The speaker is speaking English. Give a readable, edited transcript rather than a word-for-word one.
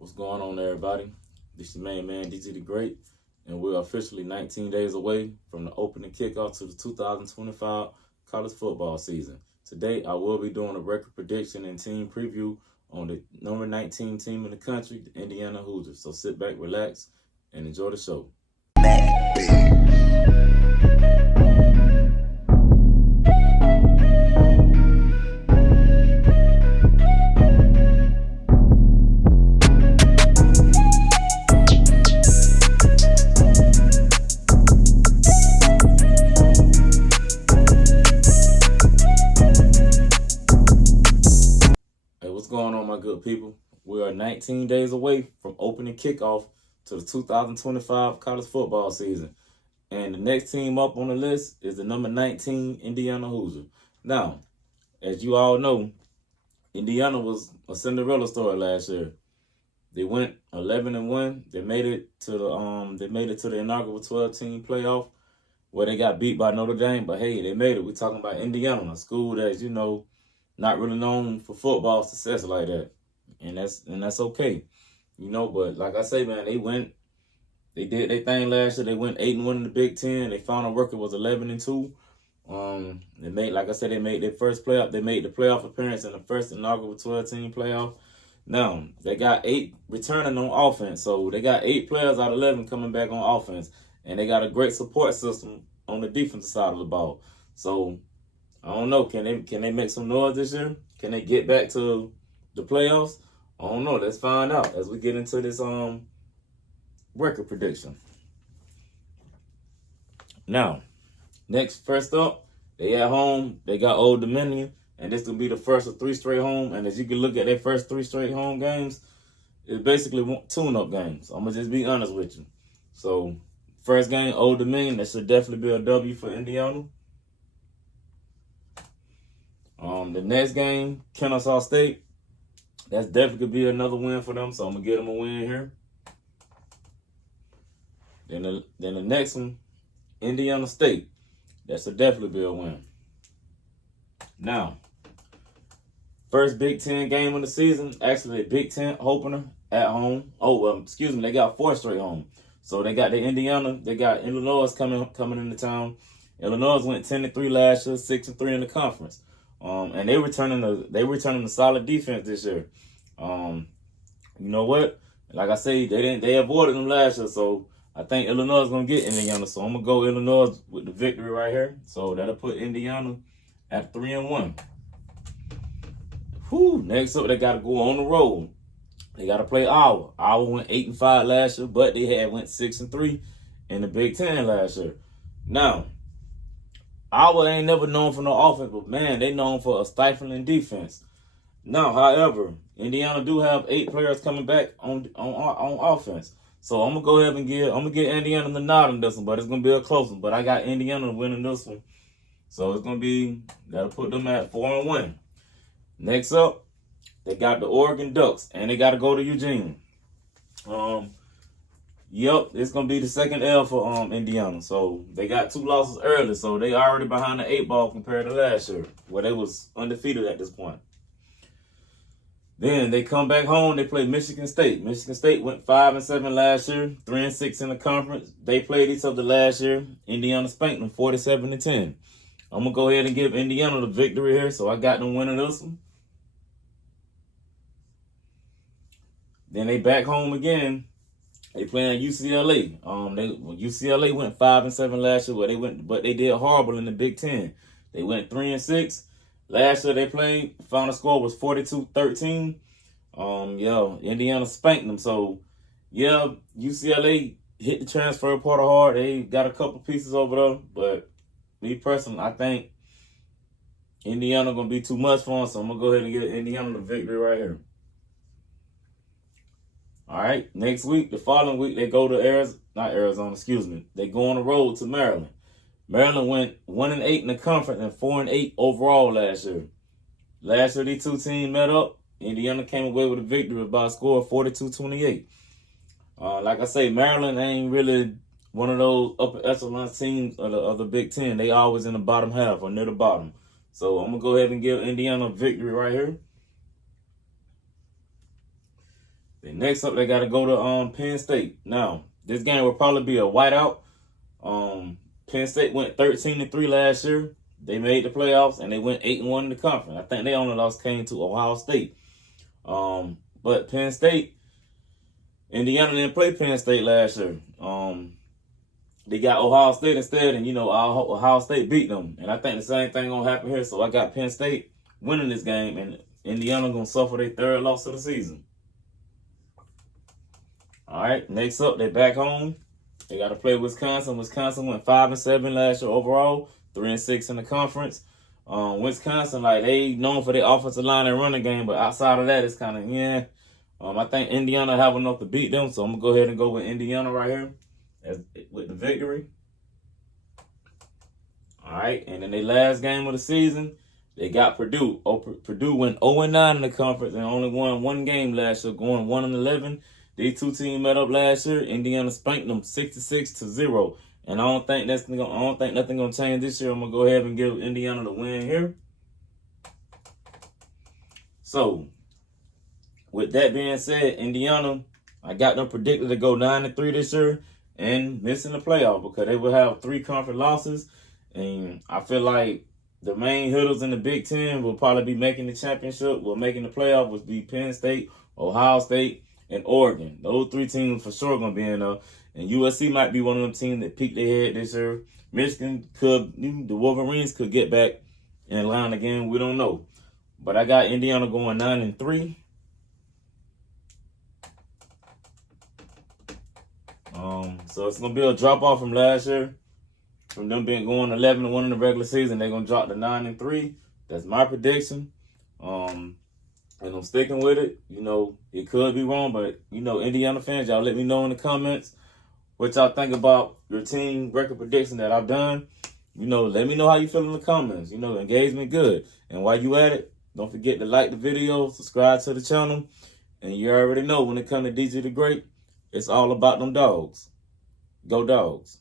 What's going on, everybody? This is your main man, DG the Great, and we're officially 19 days away from the opening kickoff to the 2025 college football season. Today, I will be doing a record prediction and team preview on the number 19 team in the country, the Indiana Hoosiers. So sit back, relax, and enjoy the show. What's going on, my good people? We are 19 days away from opening kickoff to the 2025 college football season. And the next team up on the list is the number 19 Indiana Hoosiers. Now, as you all know, Indiana was a Cinderella story last year. They went 11-1. They made it to the inaugural 12-team playoff where they got beat by Notre Dame. But hey, they made it. We're talking about Indiana, a school that's, not really known for football success like that. And that's okay. But like I say, man, they did their thing last year. They went 8-1 in the Big Ten. Their final record was 11-2. They made their first playoff. They made the playoff appearance in the first inaugural 12-team playoff. Now, they got 8 returning on offense. So they got 8 players out of 11 coming back on offense. And they got a great support system on the defensive side of the ball. So I don't know. Can they make some noise this year? Can they get back to the playoffs? I don't know. Let's find out as we get into this record prediction. Now, first up, they at home. They got Old Dominion, and this will be the first of 3 straight home. And as you can look at their first 3 straight home games, it's basically tune-up games. I'm gonna just be honest with you. So, first game, Old Dominion. That should definitely be a W for Indiana. The next game, Kennesaw State. That's definitely could be another win for them, so I'm gonna give them a win here. Then the next one, Indiana State. That should definitely be a win. Now, first Big Ten game of the season, actually a Big Ten opener at home. They got 4 straight home. So they got they got Illinois coming into town. Illinois went 10-3 last year, 6-3 in the conference. And they returning a solid defense this year. You know what? Like I say, they avoided them last year, so I think Illinois is gonna get Indiana. So I'm gonna go Illinois with the victory right here. So that'll put Indiana at 3-1. Next up, they gotta go on the road. They gotta play Iowa. Iowa went 8-5 last year, but they went 6-3 in the Big Ten last year. Now, Iowa ain't never known for no offense, but man, they known for a stifling defense. Now, however, Indiana do have 8 players coming back on offense. So I'm gonna go ahead and give Indiana the nod on this one, but it's gonna be a close one. But I got Indiana winning this one. So it's that'll put them at 4-1. Next up, they got the Oregon Ducks, and they gotta go to Eugene. It's going to be the second L for Indiana. So they got 2 losses early. So they already behind the 8 ball compared to last year, where they was undefeated at this point. Then they come back home. They play Michigan State. Michigan State went 5-7 last year, 3-6 in the conference. They played each other last year. Indiana spanked them 47-10. I'm going to go ahead and give Indiana the victory here. So I got them winning this one. Then they back home again. They playing UCLA. UCLA went 5-7 last year, but they did horrible in the Big Ten. They went 3-6. Last year they played. Final score was 42-13. Indiana spanked them. So UCLA hit the transfer portal hard. They got a couple pieces over there, but me personally, I think Indiana gonna be too much for them. So I'm gonna go ahead and give Indiana the victory right here. All right, the following week, they go to They go on the road to Maryland. Maryland went 1-8 in the conference and 4-8 overall last year. Last year, these 2 teams met up. Indiana came away with a victory by a score of 42-28. Like I say, Maryland ain't really one of those upper echelon teams of the Big Ten. They always in the bottom half or near the bottom. So I'm going to go ahead and give Indiana a victory right here. Then next up, they got to go to Penn State. Now, this game will probably be a whiteout. Penn State went 13-3 last year. They made the playoffs, and they went 8-1 in the conference. I think they only came to Ohio State. But Penn State, Indiana didn't play Penn State last year. They got Ohio State instead, and Ohio State beat them. And I think the same thing gonna happen here. So I got Penn State winning this game, and Indiana gonna suffer their third loss of the season. All right, next up, they back home. They got to play Wisconsin. Wisconsin went 5-7 last year overall, 3-6 in the conference. Wisconsin, like, they known for their offensive line and running game, but outside of that, it's kind of, yeah. I think Indiana have enough to beat them, so I'm going to go ahead and go with Indiana right here with the victory. All right, and then their last game of the season, they got Purdue. Purdue went 0-9 in the conference and only won one game last year, going 1-11. These two teams met up last year. Indiana spanked them 66-0. And I don't think nothing gonna change this year. I'm gonna go ahead and give Indiana the win here. So, with that being said, Indiana, I got them predicted to go 9-3 this year and missing the playoff because they will have 3 conference losses. And I feel like the main hitters in the Big Ten will probably be making the championship, making the playoff, would be Penn State, Ohio State, and Oregon. Those 3 teams for sure going to be in there. And USC might be one of them teams that peaked their head this year. Michigan the Wolverines could get back in line again. We don't know. But I got Indiana going 9-3. So it's going to be a drop-off from last year. From them being going 11-1 in the regular season, they're going to drop to 9-3. That's my prediction. And I'm sticking with it. It could be wrong, but, Indiana fans, y'all let me know in the comments what y'all think about your team record prediction that I've done. Let me know how you feel in the comments. Engagement good. And while you at it, don't forget to like the video, subscribe to the channel. And you already know when it comes to DJ the Great, it's all about them dogs. Go Dogs.